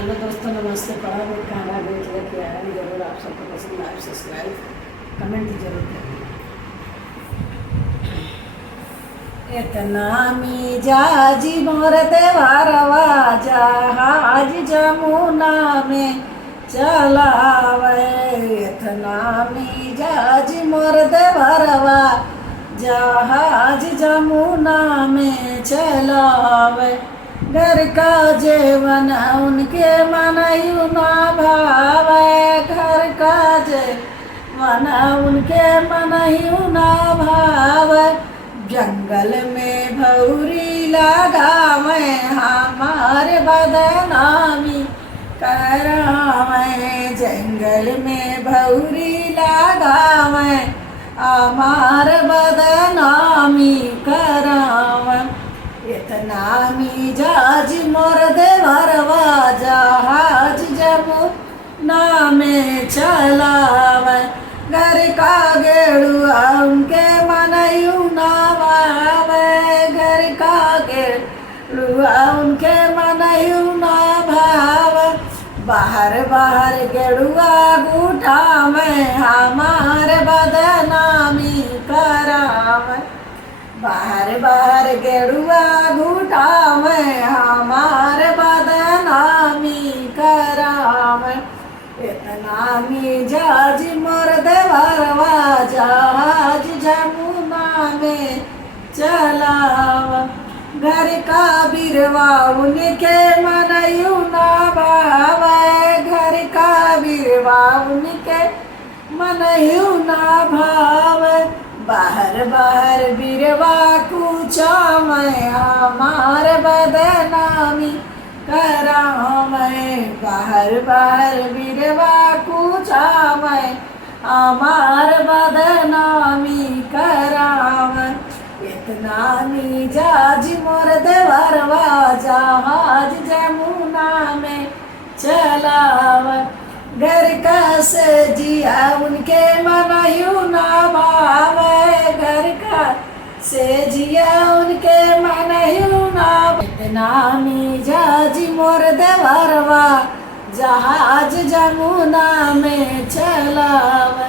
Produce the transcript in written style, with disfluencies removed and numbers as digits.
Hello दोस्तों, नमस्ते। पढ़ा हुआ खाना देख लेके आया हूँ। जरूर आप सबको पसंद आए, सब्सक्राइब कमेंट जरूर करें। इतना मिजाजी मोर देवरवा जहाज जमुना में चलावे। इतना मिजाजी मोर देवरवा जहाज जमुना में चलावे। घर का जीवन उनके मनयु ना भावे। घर का जीवन उनके मनयु ना भावे। जंगल में भौरी लगावे, हमारे बदनामी करावे। जंगल में भौरी लगावे, हमार बदनामी करावे। इतना मिजाज मोर देवरवा जहाज जमुना में चलावे। घर का गेड़ुआ उनके मनयु ना भावे। घर का गेड़ुआ उनके मनयु ना भावे। बाहर बाहर गेड़ुआ गुठावे, हमार बदनामी करावे। बाहर बाहर गेड़ुआ घुटावे, हमार बदनामी करावे। इतना मिजाज मोर देवरवा जहाज जमुना में चलावा। घर का बिरवा उनके मनयु ना भावे। घर का बिरवा उनके मनयु ना भावे। बाहर बाहर बिरवा कुचावे, हमार बदनामी करावे। बाहर बाहर बिरवा कुचावे, हमार बदनामी करावे। इतना मिजाज मोर देवरवा जहाज जमुना में चलावे। घर का सजिया उनके मनयु ना भावे। घर का सजिया उनके मनयु ना। इतना मिजाज मोर देवरवा जहाज जमुना में चलावे।